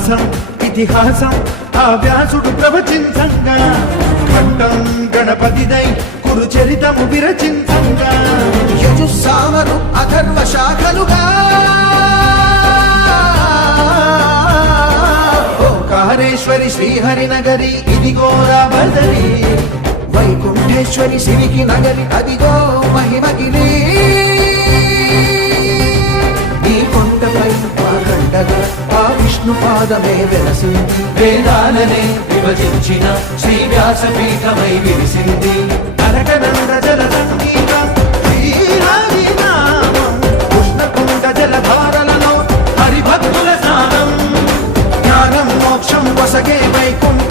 విలాసం ఇతిహాసం ఆ వ్యాసుడు ప్రవచించంగా ఖండం గణపతిదై కురు చరితము విరచించంగా యజుస్సామరు అథర్వ శాఖలుగా ఓంకారేశ్వరి శ్రీహరి నగరి ఇదిగోరా బదరి వైకుంఠేశ్వరి శివికి నగరి అదిగో మహిమగిరి ఈ కొండపై ఆ విష్ణు పాదమే వెలసింది వేదాలనే విభజించిన శ్రీ వ్యాసపీఠమై విరిసింది కనకనంద జల సంగీతం శ్రీహరి నామం కృష్ణకుండ జలధారలలో హరిభక్తుల స్నానం జ్ఞానం మోక్షం వసగే వైకుంఠ